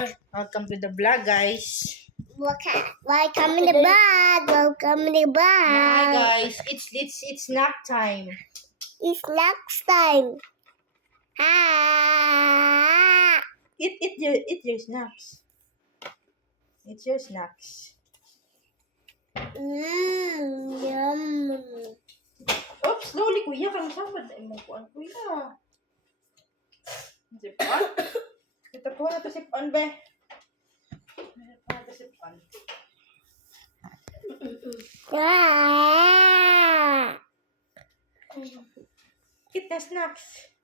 Welcome to the vlog, guys. Welcome in the bag. Welcome in the Hi, bag. guys. It's snack time. It's next time. Ah. Eat your snacks. It's your snacks. Yum. Oops, slowly, kuya. Kang sabad ay mo kuan, kuya. Sipan. Ito po na to sipan, be. Ito na to sipan. Ah. Eat the snacks.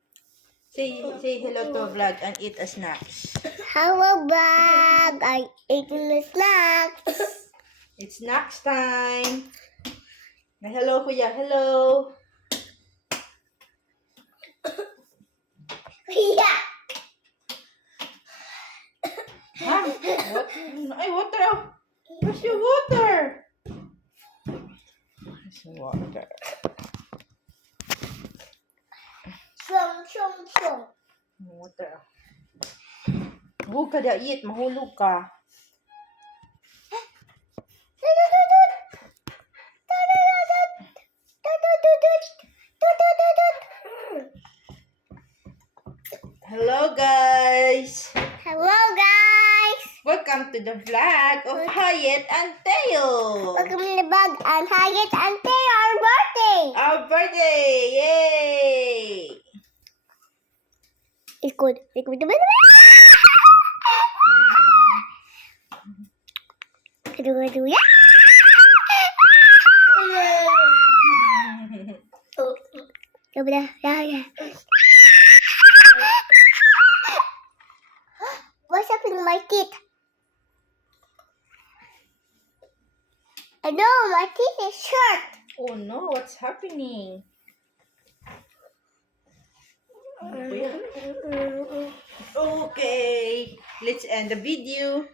Say hello to vlog and eat a snacks. How about I eating the snacks? It's snacks time. Na hello, kuya. Hello. Yeah. Ma'am, what? Ay, water. Oh. Where's your water? Where's your water? Shum. Water. Huwag ka dait. Mahulog ka. Hello, guys. Hello, guys. Welcome to the vlog of Hyatt and Teo. Welcome in the bag and Hyatt and Tay our birthday. Our birthday! Yay! It's good. What's happening to my teeth? I know my teeth is short. Oh no, what's happening? Okay, let's end the video.